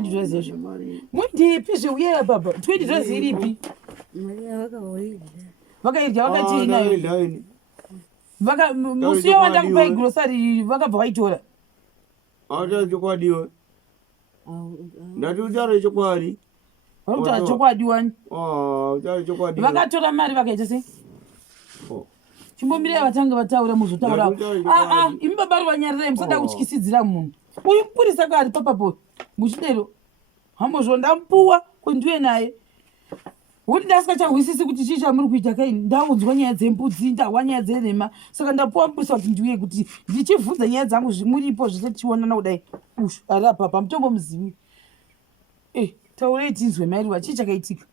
$20 yacho. Mundipi zviuya baba? $20 iripi? Vakairya vakati inayo. Musiyo wanda kupai grocery vakabva vaitora. Chokwadiwa. Ndati ucharo chokwadi. Vakutora chokwadi wani. Ucharo chokwadi. Vakatora mari vakaita sei? Chimbomire vatanga vataura muzotaura. Imi baba vanyarira musada kutyisidzira munhu. Uyu mupurisa kari papapo. Muchidero. Hambozvo ndampuwa kundiwe naye. Kuti ndasingachahwisisi kuti chii chamuri kuita kai ndaunzwa nyaya dzembudzi ndawa nyaya dzenhema saka ndapuwa mupurisa kuti ndiuye kuti ndichivhunza nyaya dzangu zvimuripo zvese tichionana kudai ushu ari apa pamutombo muzivi taurei tinzwe Mai Ruva chii chakaitika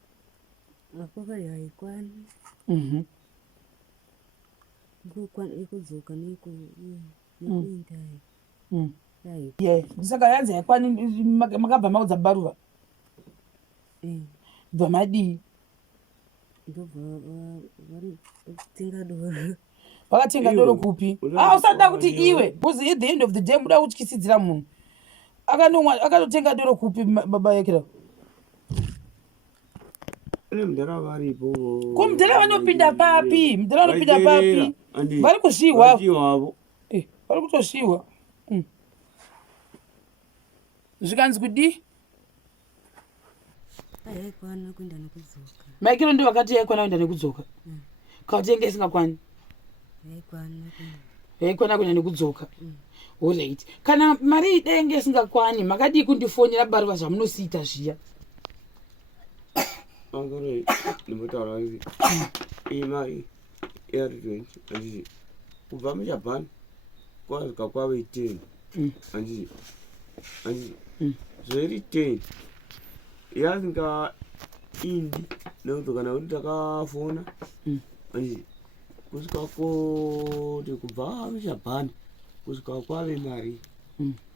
saka yanzi haikwani makabva maudza Baba Ruva bva madii vakatenga doro kupi usada kuti iwe because at the end of the day muda kutyisidzira munhu akanotenga doro kupi baba Kero ko mudhara vanopinda papi vari kuzviwa vari kutozviwa zvikanzi kudii Mai Kero ndiwo vakati yaikwana kuenda nekudzoka kautenga isingakwani yaikwana kuenda nekudzoka alright kana mari idenge isingakwani makadii kundifonera Baba Ruva zvamunosiita zviya angore ndimotaura kuti imai yari 20 anditi kubva muJapan kwasvika kwave 10 anditi zveri 10 yasinga indi nekudzoka nekuti takafona anditi kusvika koti kubva muJapan kusvika kwave mari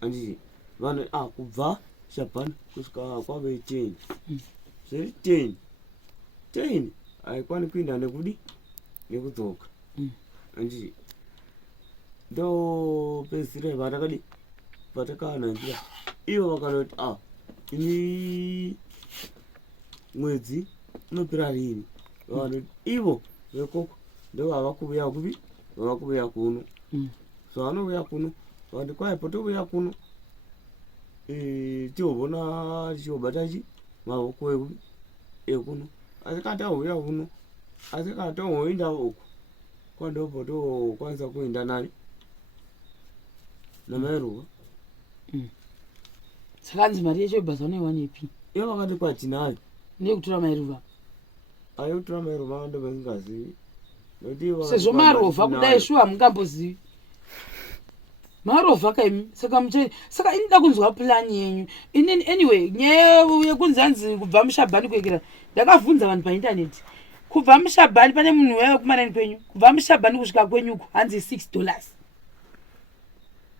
anditi vanhu kubva Japan kusvika kwave 10 zveri 10 haikwani kuinda nekudi nekudzoka anditi ndopedzisira vatakadi vatakananzira ivo vakanoti ini mwedzi unopera rini vanoti ivo vekoko ndovava kuuya kupi vava kuuya kuno so vanouya kuno vanti kwaipo touya kuno tihobona tichobatachi mavoko ekuno asi kana tauya kuno asi kana tauenda uku kwandopo tokwanisa kuenda nani naMai Ruva sakanzi mari yacho yebhaza unoiwanepi ivo vakati kwatinayo nekutora Mai Ruva ayokutora Mai Ruva ndovasingazivi sezvo marovha kudai shuwa hamungambozivi marovha kaimi saka inoda kunzwa plani yenyu inini anyway nyaya yekunzanzi kubva muShabhani kuekera ndakavhunza vanhu paindaneti kubva muShabhani pane munhu wekumarani kwenyu kubva muShabhani kusvika kwenyuko hanzi $6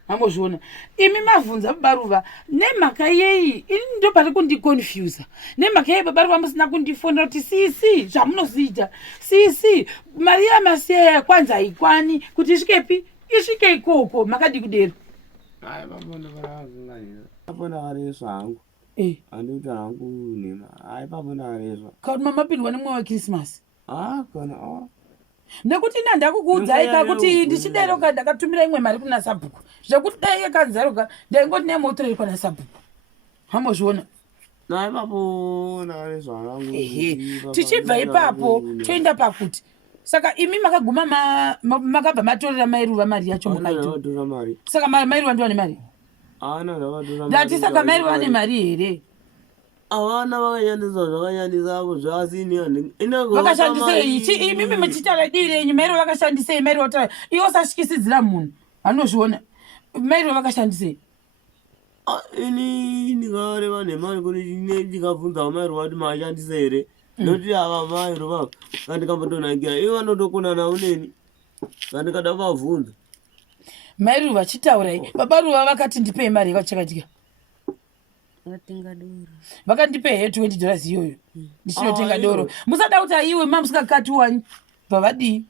mambozviona imi mavhunza Baba Ruva nemhaka yei ini ndo pari kundiconfusa nemhaka yei Baba Ruva musina kundifonera kuti sisi zvamunoziita sisi mari yamasiya kwanza haikwani kuti isvikepi isvike ikoko makadi kudero papona varesva hangu handikuti hangu nema hai papona varesva kauti mamapindwa nemwe waKrismasi kana nekuti ina ndakukuudzai kakuti ndichideroka ndakatumira imwe mari kuna sabhuku zvekuti dai yakanzaroka ndaingoti nemotoreri kwana sabhuku hambozviona nai papona varesva hangu tichibva ipapo toenda pakuti saka imi makaguma makabva matorera Mai Ruva mari yacho mukaitoa mari saka Mai Ruva ndiwane mari ndati saka Mai Ruva ane mari here avana vakanyandisa zvakanyandisavo zvasini vakashandisei ichi imimi muchitaura dii renyu Mai Ruva vakashandisei Mai Ruva taura iwo usasvikisidzira munhu anozviona Mai Ruva vakashandisei ini ndingareva nemari kuti ndikabvunza Mai Ruva kuti mashandisa here nokuti ava Mai Ruva kandikambondonangira ivo vanotokona navo neni kandikada kuvabvunza Mai Ruva chitaurai Baba Ruva vakati ndipei mari yakachakatika vakandipei $20 iyoyo ndichinotenga doro musada kuti aiwe mamusikakati wani bvavadii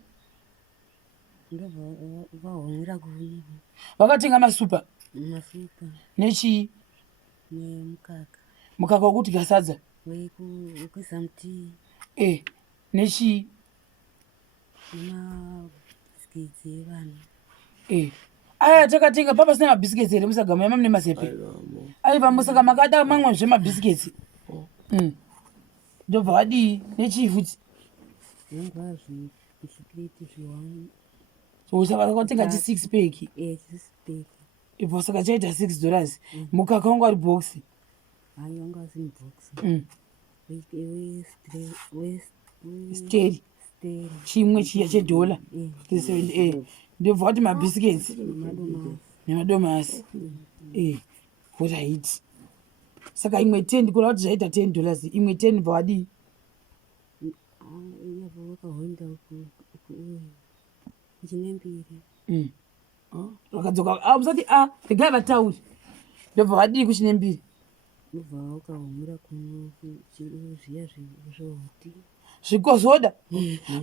vakatenga masupa nechii mukaka wokuti gasadza wekuisa muti nechi nemabhisikitsi evanhu aya takatenga papa sina mabhisiketsi here musagama yama mune mazepe aiva musaka makada mamwe zvemabhisiketsi ndobva vadii nechii futi zvengwa zvisikiriti zviwani saka vakatenga chi6 pack ipo saka chaita $6 mukaka wangu ari boxi wanga usini boxi steri chimwe chiya chedola ndobva kuti mabhisiketsi nemadomasi right saka imwe 10 ndikura kuti zvaita $10 imwe 10 bva wadii wakahonda kuchinembiri wakadzoka musati regai vatauri ndobva wadii kuchinembiri ubva wakahumura zviya zvohoti zvikozoda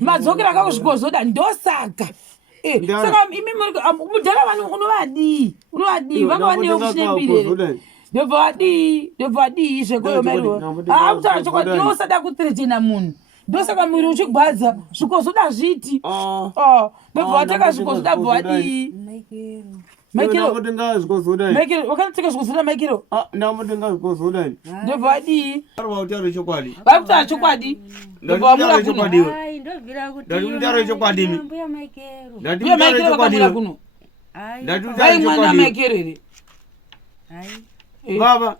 madzokera kako zvikozoda ndosaka saka imi mudhara vanhu unovadii vanga vadiwe kuchinembiri ndobva wadii zvekoyo mairuva kutaura chokwadi ndosada kuteretena munhu ndosaka mwiri uchigwadza zvikozoda zviti ndobva wateka zvikozoda bva wadii Maikero zvikozoda wakateka zvikozoda Maikero ndamutenga zvikozoda ndobva wadii vari chokwadi vari kutaura chokwadi ndobva wamura kuno ndatimutaro chokwadi mbuya Maikero vakamura kuno vai mwana Maikero here baba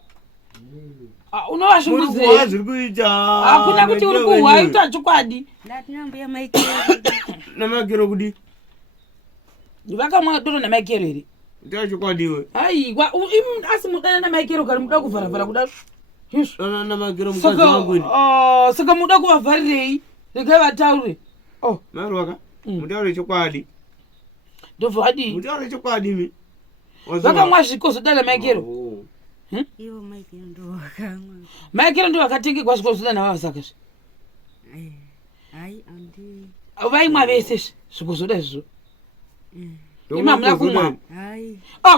unovashunguzei zviri kuita hakuna kuti uri kuhwa ita chokwadi ndatinambuya Maikero namakero kudi vakamwa doro naMaikero here ndaa chokwadiwe aiwa asi mudana naMaikero kari muda kuvharavhara kudaro namakero mukadzi wangweni saka muda kuvavharirei regai vataure marwaka mutaure chokwadi ndobva wadii mutaure chokwadi mi vakamwa zvikozoda naMaikero ivo Maikero ndovakamwa Maikero ndo vakatengegwa zvikozoda navava sakazve hai andi vaimwa vese zvikozoda izvozvo imamuna kumwa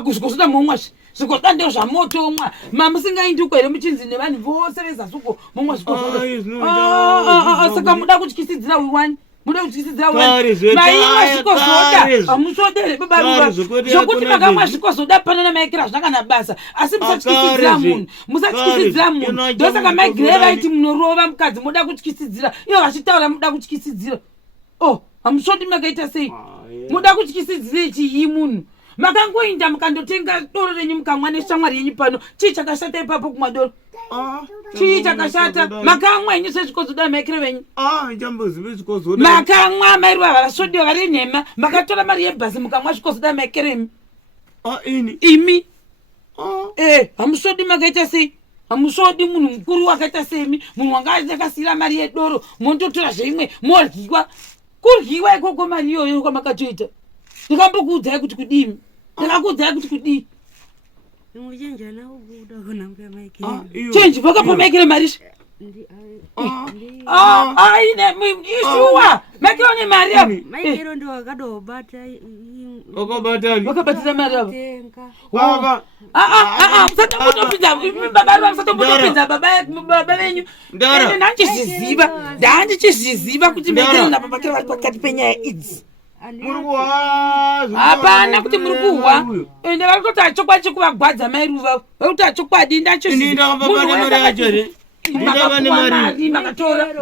kuzvikozoda momwa zvikozoda ndo zvamoto mwa mamusingaindi uko here muchinzi nevanhu vose vezasuko momwa zvikozoda saka muda kutyisidzira wiwani muda kutyisidzira maimwa zvikozoda hamusodere babaruva zvokuti makamwa zvikozoda pano naMaikero hazvina kana basa asi musatyisidzira munhu musatyisidzira munhu ndosaka Maigirei vaiti munorova mukadzi muda kutyisidzira ivo vachitaura muda kutyisidzira hamusodi makaita sei muda kutyisidzire chii munhu makangoinda mukandotenga doro renyu mukamwa neshamwari yenyu pano chii chakashata ipapo kumwa doro chii chakashata makamwa enyu sezvikozoda Maikero venyu makamwa Mairuva varasodiwa vari nhema makatora mari yebhasi mukamwa zvikozoda Maikero imi hamusodi makaita sei hamusodi munhu mukuru wakaita semi munhu wanga akasiyira mari yedoro mondotora zveimwe moryiwa kuryiwa ikoko mari iyoyo kwamakatoita ndikambokuudzai kuti kudii ndakakuudzai kuti kudii chenji vakapa Maikero mari ishuwa Maikero ne mari Maikero ndo akadobata vakabatira mari avo musatombotopinza baba venyu ndandichizviziva kuti Maikero naBaba vari pakati penyaya idzi hapana kuti muri kuhwa ende vari kutoti chokwadi chekuvagwadza Mairuva vari kuti chokwadi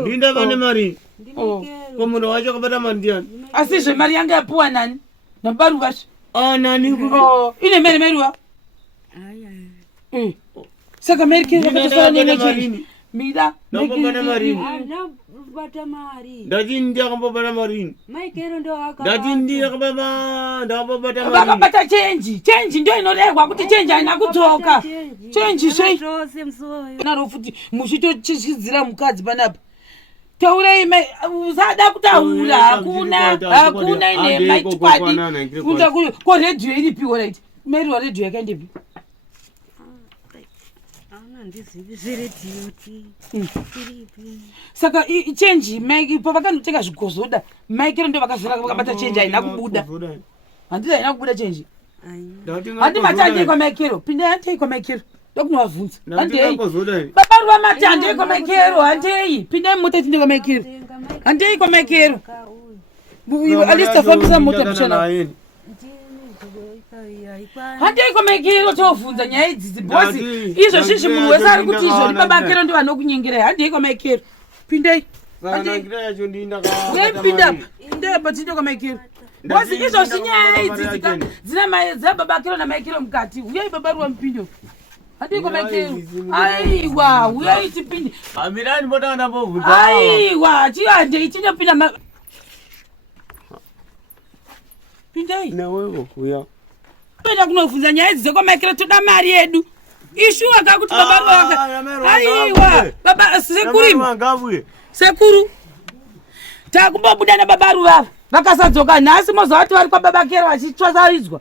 ndindava nemari komunhu wacho akabata mari ndiani asi zvemari yanga yapuwa nani naBaruvazve nani ine mari Mairuva saka Maikero vakatosara nemechii mida bata mari ndati ndakambobata marini Maikero ndo ndati ndakambobata marini vakabata chenji ndio inorehwa kuti chenji haina kudzoka chenji sei naro futi muchitochichidzira mukadzi panapa taurei usada kutaura hakuna inema chikwadi ko redhiyo iripiwo right Mairuva redhiyo yakaindepi saka chenji pavakandotenga zvikozoda Maikero ndo vakazora vakabata chenji haina kubuda handiti haina kubuda chenji handi matandei kwa Maikero pindai handei kwa Maikero ndokunovabvunza handei baba Ruva mati handei kwa Mai Kero, handei. Pindai mota tinde kwa Mai Kero. Handei kwa Mai Kero. Alista fambisa mota pichana. Handei kwa Mai Kero tofudza nyaya idzi bosi. Izvo shishi munhu wese ari kuti izvo ndi baba Kero ndovanokunyengerai. Handei kwa Mai Kero. Pindai. Pinda. Pindai patinde kwa Mai Kero. Bosi izvo shinyaya idzi dzina mai dzababa Kero na Mai Kero mukati. Uyai baba Ruva mpinde. Handei kwa Mai Kero. Aiwa, uyai tipinde. Amirani mbona anambovhunza. Aiwa, chihandei chinopinda Pindai. Newewo uya. Penda kunovhunza nyaya idzi dzekwa Mai Kero toda mari yedu. Ishuwa kakuti baba Ruva. Aiwa, baba sekuru. Sekuru. Takumbobuda na baba Ruva. Vakasadzoka nhasi mozovati vari kwa baba Kero vachitsvasaridzwa.